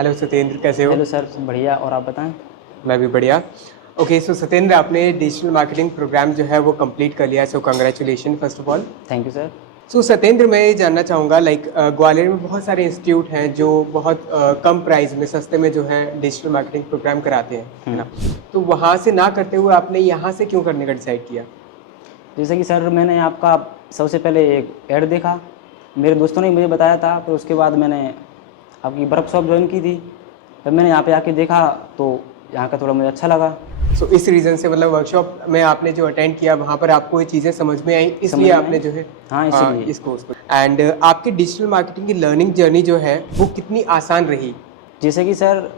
Hello Satyendra, कैसे हो? Hello sir, बढ़िया। और आप बताएं? मैं भी बढ़िया। ओके, सो सत्येंद्र, आपने डिजिटल मार्केटिंग प्रोग्राम जो है वो कंप्लीट कर लिया, so congratulation first of all. Thank you sir. So Satyendra, मैं ये जानना चाहूँगा ग्वालियर में बहुत सारे इंस्टीट्यूट हैं जो बहुत कम प्राइस में, सस्ते में जो है डिजिटल मार्केटिंग प्रोग्राम कराते हैं, है ना? तो वहाँ से ना करते हुए आपने यहाँ से क्यों करने का डिसाइड किया? जैसे कि सर, मैंने आपका सबसे पहले एक ऐड देखा, मेरे दोस्तों ने मुझे बताया था। फिर उसके बाद मैंने आपकी वर्कशॉप ज्वाइन की थी। फिर मैंने यहाँ पे आके देखा तो यहाँ का थोड़ा मुझे अच्छा लगा। सो इस रीज़न से, मतलब वर्कशॉप में आपने जो अटेंड किया वहाँ पर आपको ये चीज़ें समझ में आई, समझ इसलिए में आपने आई। जो है हाँ, इसीलिए। इसको उसको एंड आपकी डिजिटल मार्केटिंग की लर्निंग जर्नी जो है वो कितनी आसान रही? जैसे कि सर,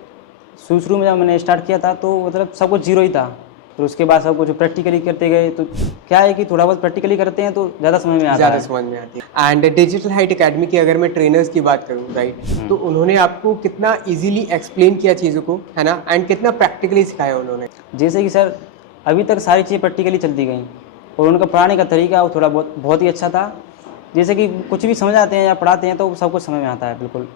शुरू में जब मैंने स्टार्ट किया था तो मतलब सब कुछ जीरो ही था। फिर उसके बाद सब कुछ प्रैक्टिकली करते गए तो क्या है कि थोड़ा बहुत प्रैक्टिकली करते हैं तो ज़्यादा समझ में आता ज़्यादा है। समझ में आती है। एंड डिजिटल हाइट एकेडमी की अगर मैं ट्रेनर्स की बात करूँ, राइट, तो उन्होंने आपको कितना इजीली एक्सप्लेन किया चीज़ों को, है ना, एंड कितना प्रैक्टिकली सिखाया उन्होंने? जैसे कि सर, अभी तक सारी चीज़ें प्रैक्टिकली चलती गई और उनका पढ़ाने का तरीका वो थोड़ा बहुत ही अच्छा था। जैसे कि कुछ भी समझ आते हैं या पढ़ाते हैं तो सब कुछ समझ में आता है बिल्कुल।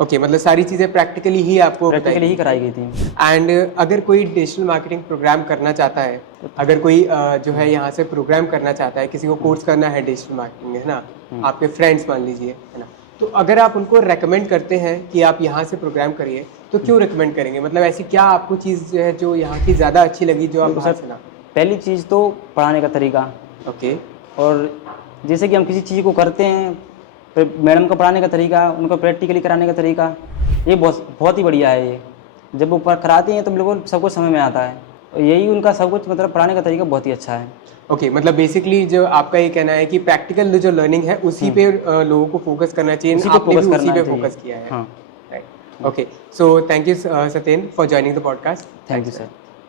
ओके, मतलब सारी चीज़ें प्रैक्टिकली ही आपको बताई प्रैक्टिकली ही गई। कराई गई थी। एंड अगर कोई डिजिटल मार्केटिंग प्रोग्राम करना चाहता है, अगर कोई जो है यहाँ से प्रोग्राम करना चाहता है, किसी को कोर्स करना है डिजिटल मार्केटिंग में, है ना, आपके फ्रेंड्स मान लीजिए, है ना, तो अगर आप उनको रेकमेंड करते हैं कि आप यहाँ से प्रोग्राम करिए, तो क्यों रेकमेंड करेंगे? मतलब ऐसी क्या आपको चीज़ जो है जो यहाँ की ज़्यादा अच्छी लगी जो आप देखो बाहर सर, से ना? पहली चीज़ तो पढ़ाने का तरीका। ओके। और जैसे कि हम किसी चीज़ को करते हैं, फिर मैडम का पढ़ाने का तरीका, उनका प्रैक्टिकली कराने का तरीका, ये बहुत ही बढ़िया है। ये जब वो कराते हैं तो बिल्कुल सब कुछ समझ में आता है। और यही उनका सब कुछ मतलब पढ़ाने का तरीका बहुत ही अच्छा है। ओके, मतलब बेसिकली जो आपका ये कहना है कि प्रैक्टिकल जो लर्निंग है उसी पे लोगों को फोकस करना चाहिए, उसी को आपने भी फोकस उसी करना पे चाहिए। फोकस किया है, हाँ, right? Okay, so thank you Satyendra for joining the podcast. Thank you sir.